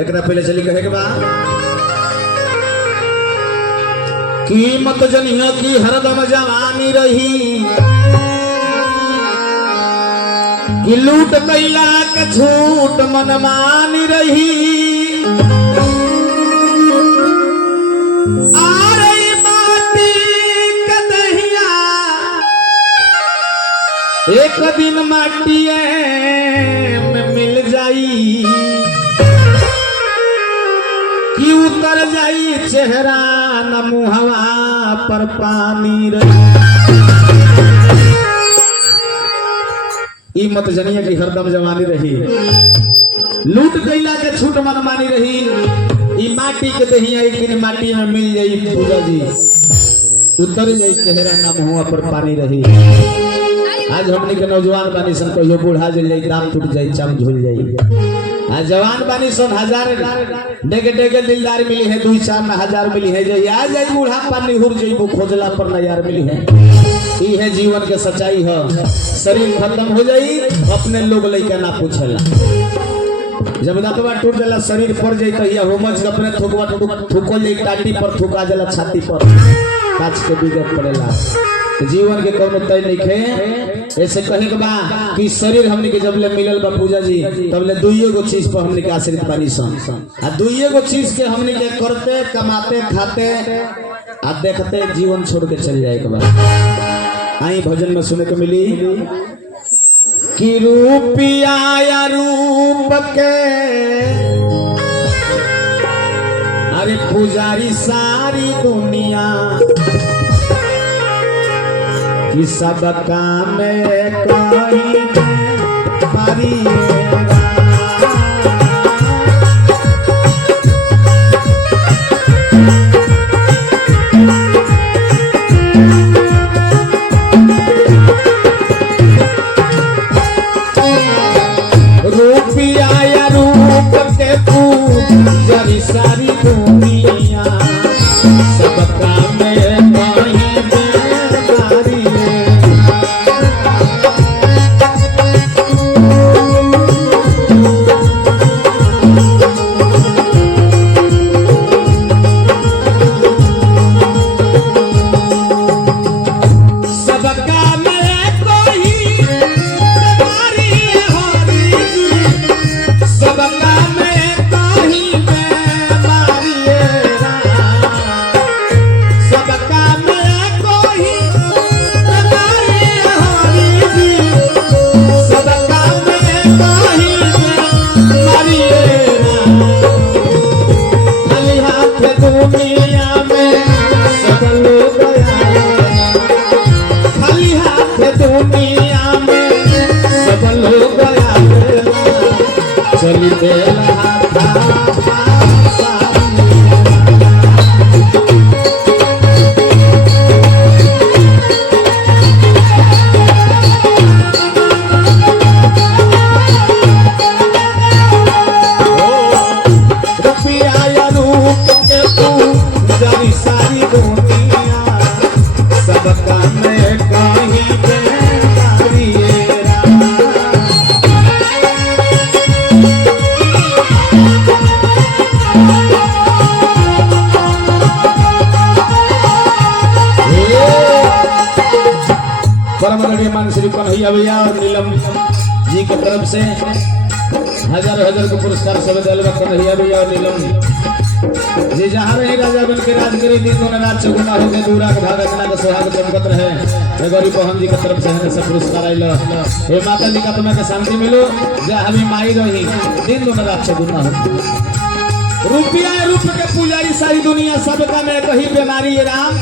एक पहले चली कहे के बाद कीमत जनिया की हरदम जवानी रही कि लूट कैला के झूठ मनमानी रही आ रही माटी के दहिया एक दिन माटिए में मिल जाई कि उतर जाई चेहरा न मुहवा पर पानी रही मत जनिया की हरदम जवानी रही लूट गईला के छूट मनमानी रही ई माटी के दहिया एक दिन माटी में मिल जाई पूजा जी उतर जाई चेहरा ना मुंह पर पानी रही। आज हमने के नौजवान बानी सन कहियो बूढ़ा जल जाई दांत टूट जाई चम झूल जाई आज जवान बानी सन हजार डेगे डेगे दिलदार मिली है 2-4 हजार मिली है जे आ जाई बूढ़ा पानी हुर जाई खोजला पर ना यार मिली है ई है जीवन के सच्चाई है। शरीर खत्म हो जाई अपने लोग लइका ना पूछेला जब दांतवा टूट जाला शरीर पर जाई त या होमज अपने थुकवा थुकल जाई टाटी पर थुका जाला छाती पर काच के बिगड़ पड़ेला जीवन के कोनो तय नहीं खे। ऐसे कहे के बा कि शरीर हमने के जब ले मिलल बा पूजा जी तब ले दुइये गो चीज पर हमने के आश्रित बानी सन आ दुइये गो चीज के हमने के करते कमाते खाते आ देखते जीवन छोड़ के चल जाए के बाद आई भजन में सुने को मिली कि रूपिया या रूप के अरे पुजारी सारी दुनिया कि सब काम कहीं पारी सारी दुनिया सब काम कहीं बेकारी सब काम कोई बेकारी सब काम चली सारी दुनिया सब काम कहीं बेकारी मान श्री कन्हैया भैया और नीलम जी के तरफ से हजार हजार के पुरस्कार सब दिलवा कन्हैया भैया और नीलम जी जहाँ रहे राजा बन के राज करी दिन दोनों रात चौगुना हो गए दूरा के धागा जना के सुहाग चमकत रहे गरीब बहन जी के तरफ से है सब पुरस्कार आइलो हे माता जी का तुम्हें शांति मिलो जे हमें माई रही दिन दोनों रात चौगुना हो रुपया रूप के पुजारी सारी दुनिया सबका में कही बीमारी है राम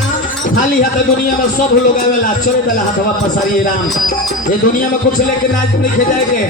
खाली हाथ दुनिया में सब लोग आवेला चले दला हाथवा पसारी राम ये दुनिया में कुछ लेके नाच नहीं खेजाएंगे